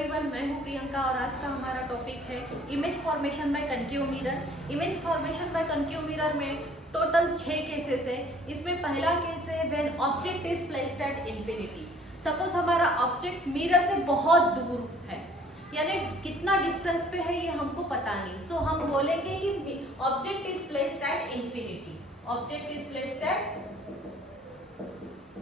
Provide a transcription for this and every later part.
Everyone, मैं हूं प्रियंका और आज का हमारा टॉपिक है image formation by concave mirror. Image formation by concave mirror में टोटल 6 केसेस है। इसमें पहला केस है when object is placed at infinity. Suppose हमारा ऑब्जेक्ट मिरर से बहुत दूर है, यानी कितना डिस्टेंस पे है ये हमको पता नहीं। सो हम बोलेंगे कि object is placed at infinity. Object is placed at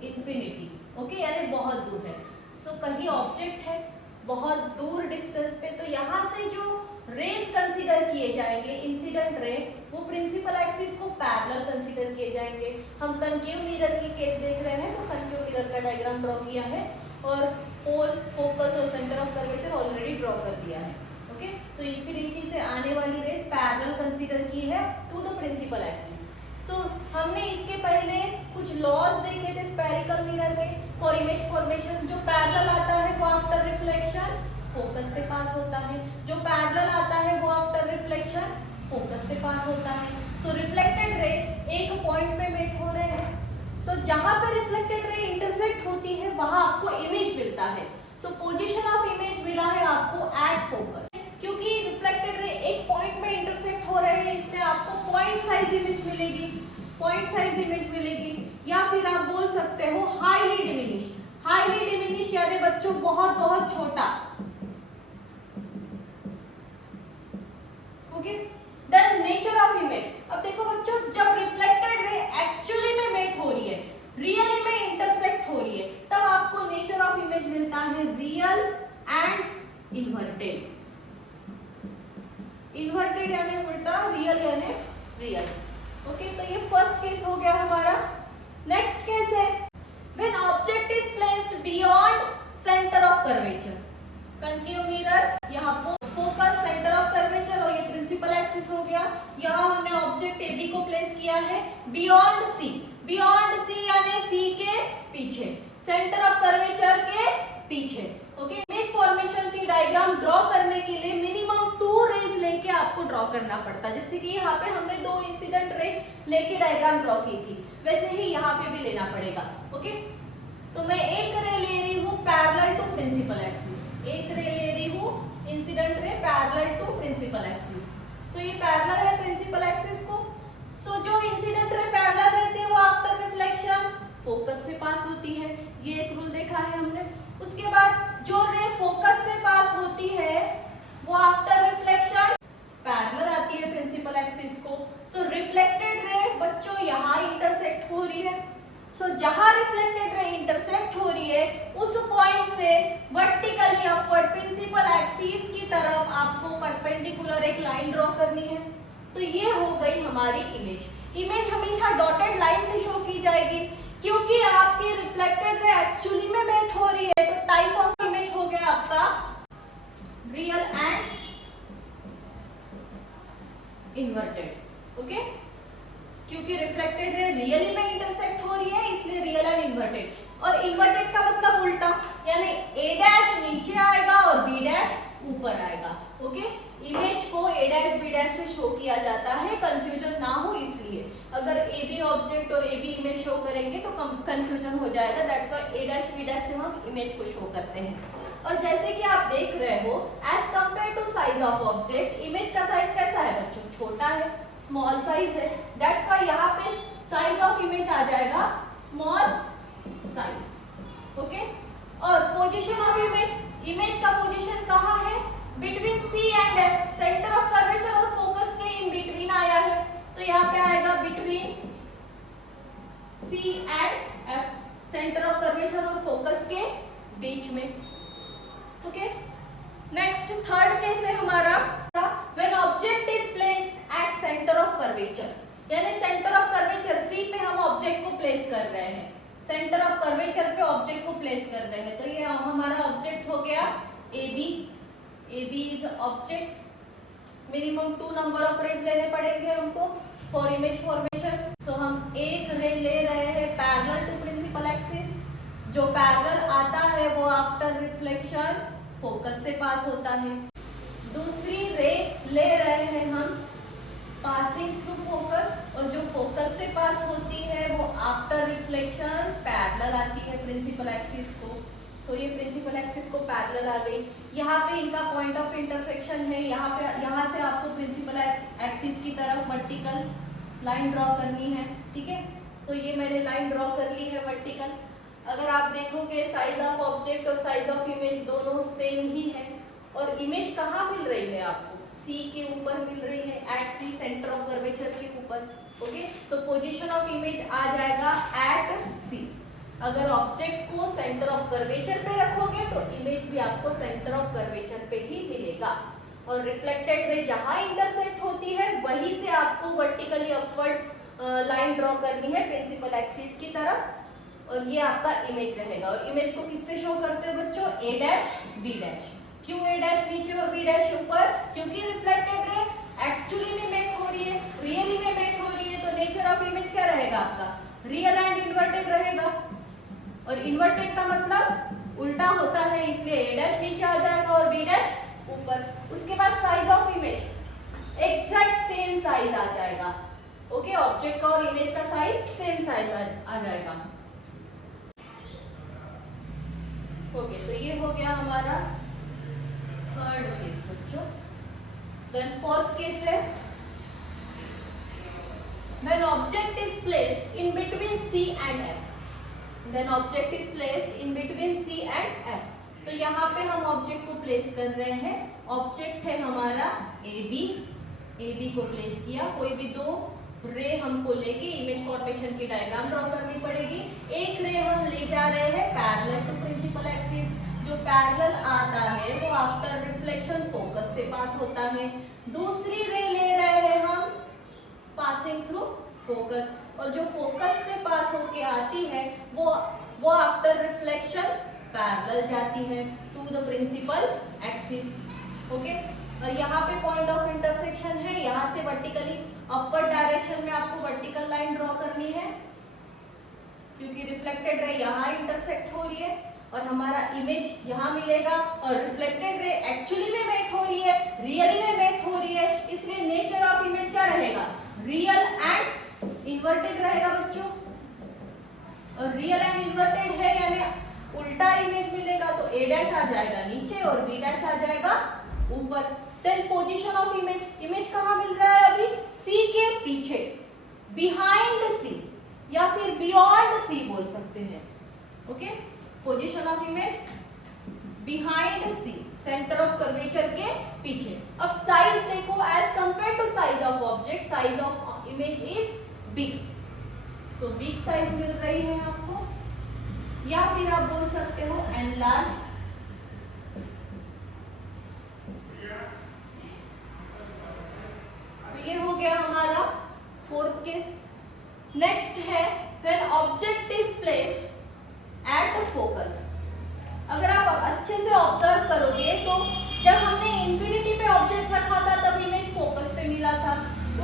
infinity, okay, यानी बहुत दूर है। सो कहीं ऑब्जेक्ट है बहुत दूर डिस्टेंस पे, तो यहाँ से जो रेज कंसीडर किए जाएंगे इंसिडेंट रे, वो प्रिंसिपल एक्सिस को पैरेलल कंसीडर किए जाएंगे। हम कनकेव मिरर की केस देख रहे हैं, तो कनकेव मिरर का डायग्राम ड्रॉ किया है और पोल, फोकस और centre of curvature already draw कर दिया है। ओके, सो इंफिनिटी से आने वाली रेज पैरेलल कंसीडर की है टू द प्रिंसिपल एक्सिस। सो हमने इसके पहले कुछ लॉज देखे थे स्फेरिकल मिरर के फॉर इमेज फॉर्मेशन। जो पैरेलल आता है वो आफ्टर रिफ्लेक्शन फोकस से पास होता है, जो पैरेलल आता है वो आफ्टर रिफ्लेक्शन फोकस से पास होता है। सो रिफ्लेक्टेड रे एक पॉइंट पे मेट हो रहे हैं। सो जहां पे रिफ्लेक्टेड रे इंटरसेक्ट होती है वहां आपको इमेज मिलता है। सो पोजीशन ऑफ इमेज मिला है आपको एट फोकस। क्योंकि रिफ्लेक्टेड रे एक पॉइंट में इंटरसेक्ट हो रहे हैं, इसलिए आपको पॉइंट साइज इमेज मिलेगी। पॉइंट साइज इमेज मिलेगी, या फिर आप बोल सकते हो हाईली डिमिनिश्ड। हाईली डिमिनिश्ड यानी बच्चों बहुत बहुत छोटा। Okay, then nature of image. अब देखो बच्चों, जब रिफ्लेक्टेड रे एक्चुअली में मेट हो रही है, रियली में इंटरसेक्ट हो रही है, तब आपको नेचर ऑफ इमेज मिलता है रियल एंड इन्वर्टेड। इन्वर्टेड यानी उल्टा, रियल यानी रियल। ओके, तो ये फर्स्ट केस हो गया हमारा। नेक्स्ट केस है when object is placed beyond centre of curvature. Concave mirror, यहाँ फोकस, सेंटर ऑफ कर्वेचर और ये प्रिंसिपल एक्सिस हो गया। यहाँ हमने ऑब्जेक्ट AB को प्लेस किया है बियॉन्ड C। बियॉन्ड C यानी C के पीछे, सेंटर ऑफ कर्वेचर के पीछे। ओके, इमेज फॉर्मेशन की डायग्राम ड्रॉ करने के लिए मिनिमम 2 रेज लेके आपको ड्रॉ करना पड़ता है। जैसे कि यहाँ पे हमने 2 इंसिडेंट रे लेके डायग्राम ड्रॉ की थी, वैसे ही यहाँ पे भी लेना पड़ेगा। ओके, तो मैं एक रे ले रही हूँ पैरेलल टू प्रिंसिपल एक्सिस, एक रे ले रही हूँ incident ray parallel to principal axis. So ये पैरेलल है प्रिंसिपल एक्सिस को। सो जो इंसिडेंट रे पैरेलल रहती है वो आफ्टर रिफ्लेक्शन फोकस से पास होती है, ये एक रूल देखा है हमने। उसके बाद जो रे फोकस से पास होती है वो आफ्टर रिफ्लेक्शन पैरेलल आती है प्रिंसिपल एक्सिस को। सो रिफ्लेक्टेड रे बच्चों यहाँ इंटरसेक्ट हो रही है। सो जहां रिफ्लेक्टेड रे इंटरसेक्ट हो रही है उस पॉइंट से वर्टिकली अपवर्ड प्रिंसिपल एक्सिस की तरफ आपको परपेंडिकुलर एक लाइन ड्रॉ करनी है। तो ये हो गई हमारी इमेज। इमेज हमेशा डॉटेड लाइन से शो की जाएगी, क्योंकि आपकी रिफ्लेक्टेड रे एक्चुअली में मेट हो रही है। तो टाइप ऑफ इमेज हो गया आपका रियल एंड इन्वर्टेड। ओके, क्योंकि रिफ्लेक्टेड रे रियली में इंटरसेक्ट हो रही है, इसलिए रियल एंड इन्वर्टेड। और इन्वर्टेड का मतलब उल्टा, यानी A डैश नीचे आएगा और B डैश ऊपर आएगा। ओके, इमेज को A डैश B डैश से शो किया जाता है, कंफ्यूजन ना हो इसलिए। अगर AB ऑब्जेक्ट और AB इमेज शो करेंगे तो कंफ्यूजन हो जाएगा, that's why A dash B dash से हम इमेज को शो करते हैं। और जैसे कि आप देख रहे हो, as compare to size of object, image का साइज कैसा है बच्चों? छोटा है, स्मॉल साइज है। दैट्स व्हाई यहाँ पे साइज ऑफ इमेज आ जाएगा स्मॉल साइज। ओके, और पोजीशन ऑफ इमेज, इमेज का पोजीशन कहाँ है? Between C and F, centre of curvature और फोकस के इन बिटवीन आया है, तो यहाँ पे आएगा between C and F, centre of curvature और फोकस के बीच में। ओके, नेक्स्ट थर्ड केस है हमारा when object is placed at centre of curvature. यानी सेंटर ऑफ कर्वेचर C पे हम ऑब्जेक्ट को प्लेस कर रहे हैं, सेंटर ऑफ कर्वेचर पे ऑब्जेक्ट को प्लेस कर रहे हैं। तो ये हमारा ऑब्जेक्ट हो गया AB। AB is object. Minimum 2 number of rays लेने पड़ेंगे हमको फॉर इमेज फॉर्मेशन। सो हम एक रे ले रहे हैं पैरेलल टू प्रिंसिपल एक्सिस। जो पैरेलल आता है वो आफ्टर रिफ्लेक्शन फोकस से पास होता है। दूसरी रे ले रहे हैं हम पासिंग थ्रू फोकस, और जो फोकस से पास होती है वो आफ्टर रिफ्लेक्शन पैरेलल आती है प्रिंसिपल एक्सिस को। सो ये प्रिंसिपल एक्सिस को पैरेलल आ गई। यहाँ पे इनका पॉइंट ऑफ इंटरसेक्शन है, यहाँ से आपको प्रिंसिपल एक्सिस की तरफ वर्टिकल लाइन ड्रॉ करनी है, ठीक है। सो ये मैंने लाइन ड्रॉ कर ली है वर्टिकल। अगर आप देखोगे साइज ऑफ ऑब्जेक्ट और साइज ऑफ इमेज दोनों सेम ही है, और इमेज कहाँ मिल रही है आपको, सी के ऊपर मिल रही है, at C, centre of curvature के ऊपर, okay. So position of image आ जाएगा एट सी। अगर ऑब्जेक्ट को सेंटर ऑफ कर्वेचर पे रखोगे तो इमेज भी आपको सेंटर ऑफ कर्वेचर पे ही मिलेगा, और रिफ्लेक्टेड रे जहां इंटरसेक्ट होती है वहीं से आपको वर्टिकली अपवर्ड लाइन ड्रॉ करनी है प्रिंसिपल एक्सिस की तरफ, और ये आपका इमेज रहेगा। और इमेज को किससे शो करते हो बच्चों, ए डैश बी डैश। क्यों ए डैश नीचे और बी डैश ऊपर, क्योंकि रिफ्लेक्टेड रे एक्चुअली में मेक हो रही है, रियली में मेक हो रही है, तो नेचर ऑफ इमेज क्या रहेगा आपका, रियल एंड इन्वर्टेड रहेगा। और इन्वर्टेड का मतलब उल्टा होता है, इसलिए ए डैश नीचे आ जाएगा और बी डैश ऊपर। उसके बाद size of image exact same size आ जाएगा, ओके। ऑब्जेक्ट का और इमेज का साइज सेम साइज आ जाएगा, ओके। तो ये हो गया हमारा थर्ड केस बच्चों। देन फोर्थ केस है, when object is placed in between C and F, then object is placed in between C and F। तो यहाँ पे हम ऑब्जेक्ट को प्लेस कर रहे हैं, ऑब्जेक्ट है हमारा ए बी को प्लेस किया। कोई भी दो रे हमको लेके इमेज फॉर्मेशन की डायग्राम ड्रॉ करनी पड़ेगी। एक रे हम ले जा रहे हैं पैरेलल टू प्रिंसिपल एक्सिस, जो पैरेलल आता है वो आफ्टर रिफ्लेक्शन फोकस से पास होता है। दूसरी रे ले रहे हैं हम पासिंग थ्रू फोकस, और जो फोकस से पास होके आती है वो आफ्टर रिफ्लेक्शन पैरेलल जाती है to the principal axis, okay. और यहाँ पे पॉइंट ऑफ इंटरसेक्शन है, यहाँ से वर्टिकली अपवर्ड डायरेक्शन में आपको वर्टिकल लाइन ड्रॉ करनी है, क्योंकि रिफ्लेक्टेड रे यहाँ इंटरसेक्ट हो रही है और हमारा इमेज यहाँ मिलेगा, और रिफ्लेक्टेड रे एक्चुअली में मेक हो रही है, रियली में मेक हो रही है, इसलिए नेचर ऑफ इमेज क्या रहेगा, रियल एंड इन्वर्टेड रहेगा बच्चों। और रियल एंड इन्वर्टेड है यानी उल्टा इमेज मिलेगा, तो ए डैश आ जाएगा नीचे और बी डैश आ जाएगा ऊपर। Then position of image, image कहाँ मिल रहा है अभी, सी के पीछे, बिहाइंड सी या फिर बियॉन्ड सी बोल सकते हैं, okay. Position of image behind C, centre of curvature के पीछे। अब साइज देखो, as compare to size of object, size of image is big, so big size मिल रही है आपको, या फिर आप बोल सकते हो एनलार्ज। तो ये हो गया हमारा फोर्थ केस। नेक्स्ट है when object is placed at focus. अगर आप अच्छे से ऑब्जर्व करोगे तो जब हमने इंफिनिटी पे ऑब्जेक्ट रखा था तब इमेज फोकस पे मिला था।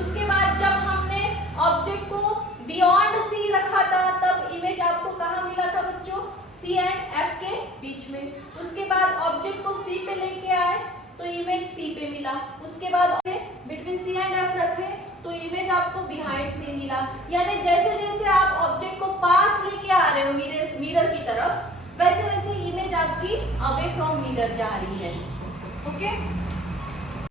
उसके बाद जब हमने ऑब्जेक्ट को बियॉन्ड सी रखा था तब इमेज आपको कहाँ मिला था बच्चों, सी एंड एफ के बीच में। उसके बाद ऑब्जेक्ट को सी पे लेके आए तो इमेज सी पे मिला। उसके बाद बिटवीन सी एंड एफ रखे तो इमेज आपको बिहाइंड सी मिला। यानी जैसे जैसे आप ऑब्जेक्ट को पास लेके आ रहे हो मिरर की तरफ, वैसे वैसे इमेज आपकी अवे फ्रॉम मिरर जा रही है, ओके।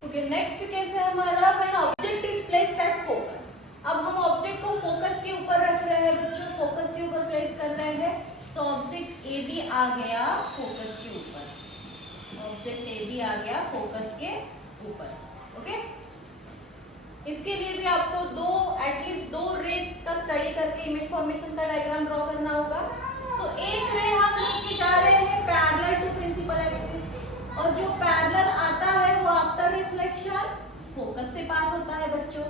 ओके, नेक्स्ट केस है हमारा when object is placed at focus. अब हम ऑब्जेक्ट को फोकस के ऊपर रख रहे हैं बच्चों, फोकस के ऊपर प्लेस कर रहे हैं। सो ऑब्जेक्ट ए बी आ गया फोकस के ऊपर, ऑब्जेक्ट ए बी आ गया फोकस के ऊपर, ओके। इसके लिए भी आपको एटलीस्ट दो रेज का स्टडी करके इमेज फॉर्मेशन का डायग्राम ड्रॉ करना होगा। सो एक रे हम लेके जा रहे हैं पैरेलल टू प्रिंसिपल एक्सिस, और जो पैरेलल आता है वो आफ्टर रिफ्लेक्शन फोकस से पास होता है बच्चों,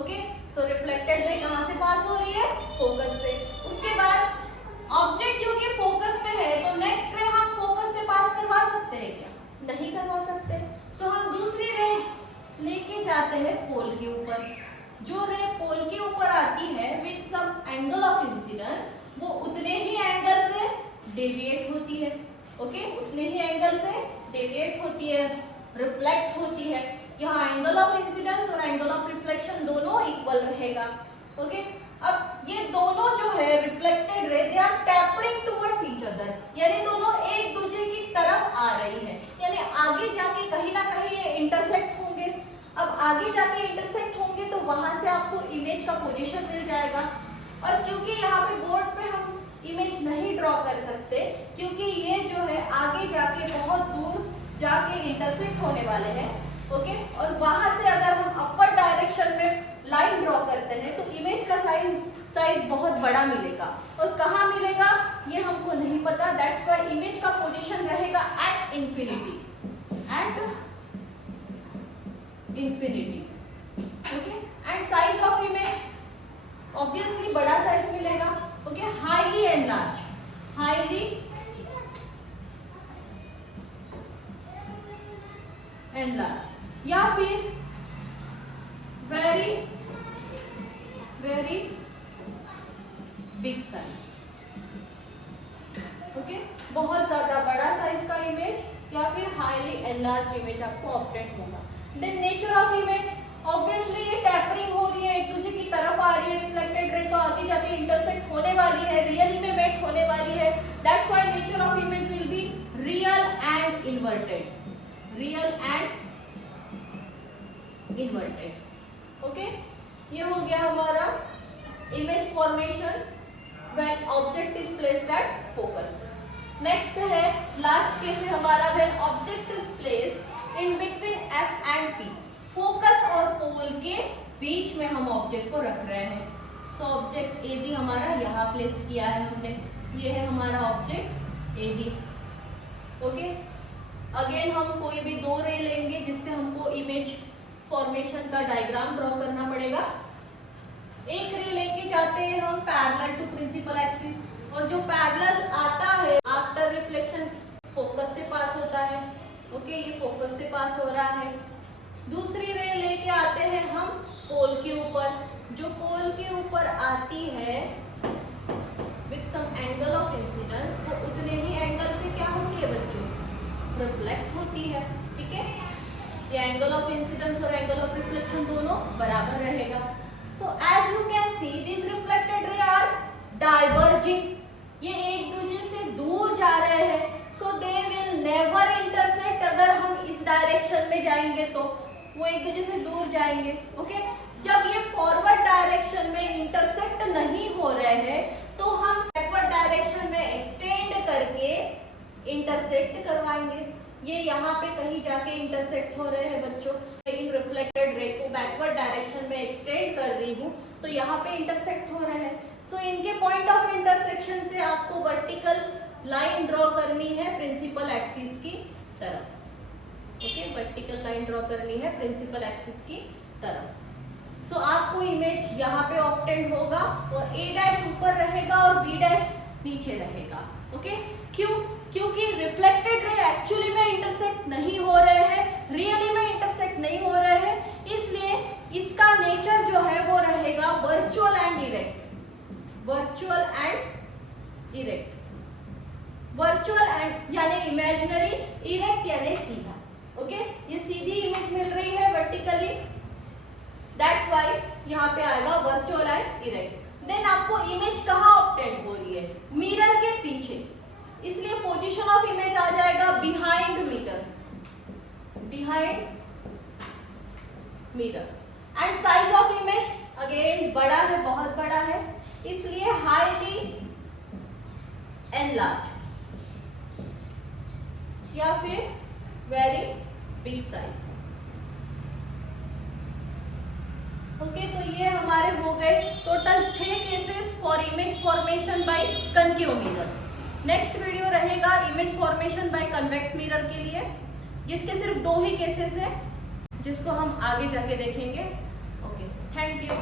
ओके। सो रिफ्लेक्टेड रे कहाँ से पास हो रही है, फोकस से। उसके बाद ऑब्जेक्ट क्योंकि फोकस पे है तो नेक्स्ट रे हम फोकस से पास करवा सकते हैं क्या, नहीं करवा सकते। सो हम दूसरी रे लेके जाते हैं पोल के ऊपर। जो रे पोल के ऊपर आती है with some angle of incidence, वो उतने ही एंगल से डेविएट होती है, ओके, उतने ही एंगल से डेविएट होती है, रिफ्लेक्ट होती है। यहाँ एंगल ऑफ इंसिडेंस और एंगल ऑफ रिफ्लेक्शन दोनों इक्वल रहेगा, ओके। अब ये दोनों जो है reflected ray, they are tapering towards each other, यानी दोनों एक दूसरे की तरफ आ रही है, यानी आगे जाके कहीं ना कहीं ये इंटरसेक्ट होंगे। अब आगे जाके इंटरसेक्ट होंगे तो वहां से आपको इमेज का पोजीशन मिल जाएगा। और क्योंकि यहाँ पे बोर्ड पे हम इमेज नहीं ड्रॉ कर सकते, क्योंकि ये जो है आगे जाके बहुत दूर जाके इंटरसेक्ट होने वाले हैं, ओके। और वहां से अगर हम अपर डायरेक्शन में लाइन ड्रॉ करते हैं तो इमेज का साइज बहुत बड़ा मिलेगा। और कहाँ मिलेगा ये हमको नहीं पता, दैट्स व्हाई इमेज का पोजीशन रहेगा at infinity, okay. And size of image obviously बड़ा साइज मिलेगा, okay. Highly enlarge, highly enlarge या फिर very very big size, okay. बहुत ज्यादा बड़ा साइज का इमेज या फिर हाईली एनलार्ज इमेज आपको ऑब्टेन होगा। Then nature of image, obviously ये टैपरिंग हो रही है, एक दूसरे की तरफ आ रही है रिफ्लेक्टेड रे, तो आगे जाके इंटरसेक्ट होने वाली है, रियली में मेट होने वाली है। That's why nature of image will be real and inverted, real and inverted, okay. ये हो गया हमारा image formation when object is placed at focus. Next है लास्ट केस है हमारा when object is placed in between F and P, focus और पोल के बीच में हम ऑब्जेक्ट को रख रहे हैं। सो ऑब्जेक्ट ए बी हमारा यहाँ प्लेस किया है हमने, ये है हमारा object A B, okay. Again हम कोई भी दो रे लेंगे जिससे हमको इमेज फॉर्मेशन का डायग्राम ड्रॉ करना पड़ेगा। एक रे लेके जाते हैं हम पैरेलल टू प्रिंसिपल एक्सिस, और जो पैरेलल आता है आफ्टर रिफ्लेक्शन फोकस से पास होता है, ओके। ये फोकस से पास हो रहा है। दूसरी रे लेके आते हैं हम पोल के ऊपर, जो पोल के ऊपर आती है with some angle of incidence, वो उतने ही एंगल से क्या होती है बच्चों, रिफ्लेक्ट होती है, ठीक है। ये एंगल ऑफ इंसिडेंस और एंगल ऑफ रिफ्लेक्शन दोनों बराबर रहेगा। So as you can see this reflected ray are diverging, ये एक दूसरे से दूर जा रहे हैं। So they will never intersect, अगर हम इस डायरेक्शन में जाएंगे तो वो एक दूसरे से दूर जाएंगे, ओके। जब ये फॉरवर्ड डायरेक्शन में इंटरसेक्ट नहीं हो रहे हैं तो हम बैकवर्ड डायरेक्शन में एक्सटेंड करके इंटरसेक्ट करवाएंगे। ये यहाँ पे कहीं जाके इंटरसेक्ट हो रहे हैं बच्चों, इन रिफ्लेक्टेड रे को बैकवर्ड डायरेक्शन में एक्सटेंड कर रही हूँ तो यहाँ पे इंटरसेक्ट हो रहे हैं। सो इनके पॉइंट ऑफ इंटरसेक्शन से आपको वर्टिकल लाइन ड्रॉ करनी है प्रिंसिपल एक्सिस की तरफ, ओके। वर्टिकल लाइन ड्रॉ करनी है प्रिंसिपल एक्सिस की तरफ। सो आपको इमेज यहाँ पे ऑब्टेन होगा और ए डैश ऊपर रहेगा और बी डैश नीचे रहेगा, ओके। क्यों? क्योंकि रिफ्लेक्टेड रे एक्चुअली में इंटरसेक्ट नहीं हो रहे हैं, रियली में इंटरसेक्ट नहीं हो रहे हैं, इसलिए इसका नेचर जो है वो रहेगा virtual and erect, virtual and erect, virtual and यानी इमेजिनरी, इरेक्ट यानी सीधा, ओके। ये सीधी इमेज मिल रही है वर्टिकली, दैट्स व्हाई यहाँ पे आएगा वर्चुअल एंड इरेक्ट। देन आपको इमेज कहाँ ऑब्टेन हो रही है, मिरर के पीछे, इसलिए पोजीशन ऑफ इमेज आ जाएगा behind mirror, behind mirror. And size of image again बड़ा है, बहुत बड़ा है, इसलिए हाईली एनलार्ज या फिर वेरी बिग साइज, ओके। तो ये हमारे हो गए total 6 cases for image formation by concave mirror. Next video रहेगा image formation by convex mirror के लिए, जिसके सिर्फ 2 ही केसेस है जिसको हम आगे जाके देखेंगे, ओके। Thank you.